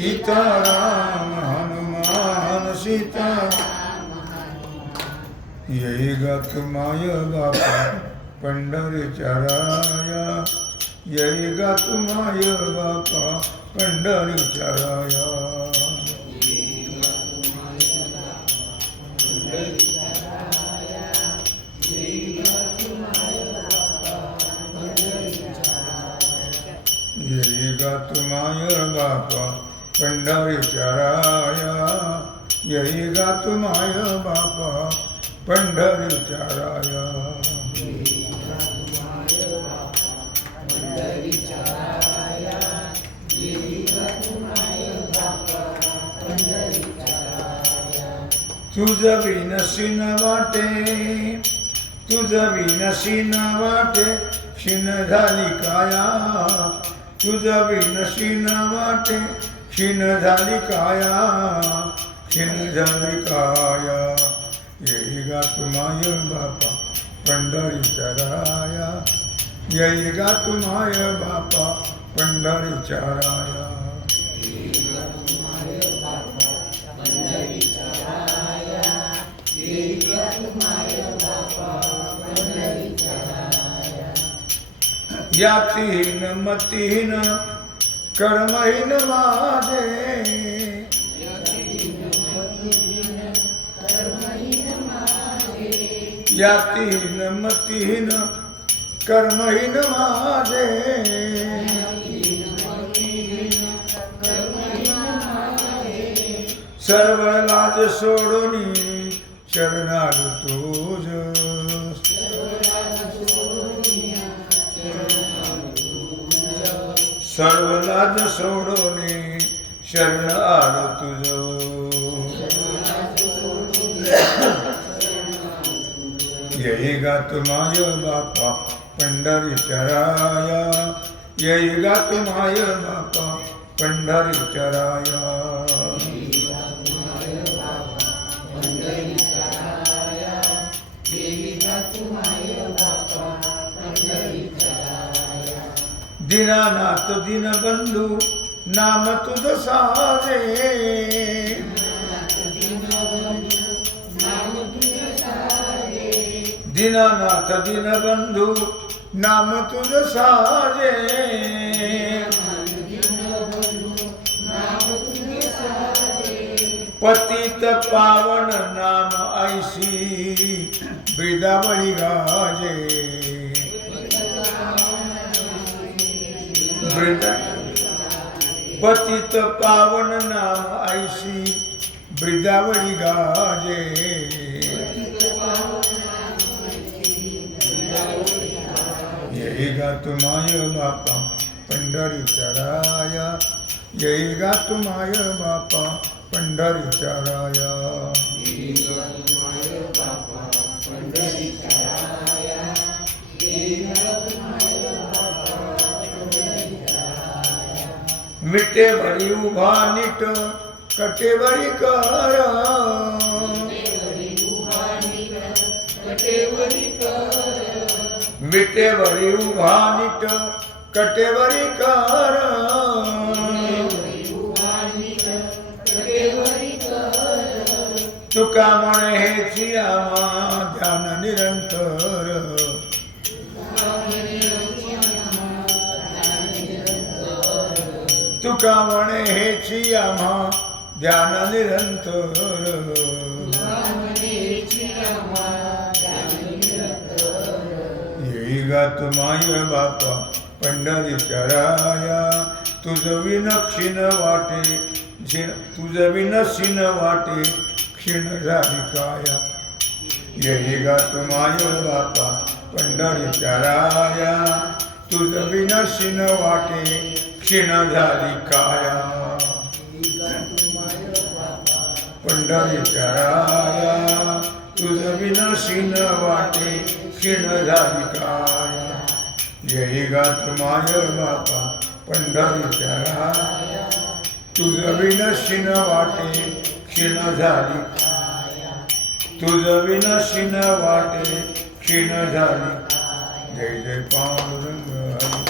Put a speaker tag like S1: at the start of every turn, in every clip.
S1: सीता राम हनुमान सीता। यही गत माया बापा, पंडर चराया यही गत माया बापा, पंडर चराया यही गत माया बापा पंढरीच्या राया यही गात माय बापा पंढरीच्या राया तुझ विनसीन वाटे तुझ विनसीन वाटे क्षीण झाली काया. तुझ विनसीन वाटे क्षीण झाली काया क्षीण झाली काया. येई गा तुमाय बापा पंढरीच्या राया येई गा तुमाय बापा पंढरीच्या राया यातीन मतीन કર્મહીન માજે યાતિહીન મતિહીન કર્મહીન માજે સર્વ લાજ સોડોની શરણાગતો જ. सर्व लाज सोडून शरण आलो तुझ. येई गात माय बापा पंढरी चराया येई गात माय बापा ದಿನನಾಥ ದಿನ ಬಂದು ನಾಮ ತುದ ಸಾರೆ. ದಿನನಾಥ ದಿನ ಬಂದು ನಾಮ ತುದ ಸಾರೆ. ಪತಿತ ಪಾವನ ನಾಮ ಐಸಿ ಬೃದಾವಳಿ ಗಾಜೆ ब्रिदा पतित पावन नाम ऐशी ब्रिदावळी गाजे। यही गा माय बापा पंढरीच्या चराया। यही गा माय बापा ਮਿੱਟੇ ਭਰੀ ਉਭਾ ਨਿਟ ਕਟੇ ਵਰੀ ਕਾਰਾ ਮਿੱਟੇ ਵਰੀ ਉਭਾ ਨਿਟ ਕਟੇ ਵਰੀ ਕਾਰਾ ਚੁਕਾ ਮਣ ਹੈ ਚਿਆ ਮਾ ਧਿਆਨ ਨਿਰੰਤਰ। तुका म्हणे हेची आम्हा ध्यान निरंतर. येई गात माय बापा पंढरीच्या राया तुझ विनक्षीण वाटे तुझ विन क्षीण वाटे क्षीण झाली काया. येई गात माय बापा पंढरीच्या राया तुझ विनक्षीण वाटे क्षीण झाली काया पंढरीच्या राया तुझ विनाशीन वाटे क्षीण झाली काया जय गात माय बापा पंढरीच्या राया तुझ विनाशीन वाटे क्षीण झाली तुझ विनाशीन वाटे क्षीण झाली जय जय पांडुरंग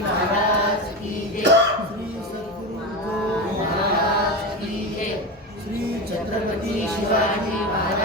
S2: महाराज की श्री छत्रपती शिवाजी महाराज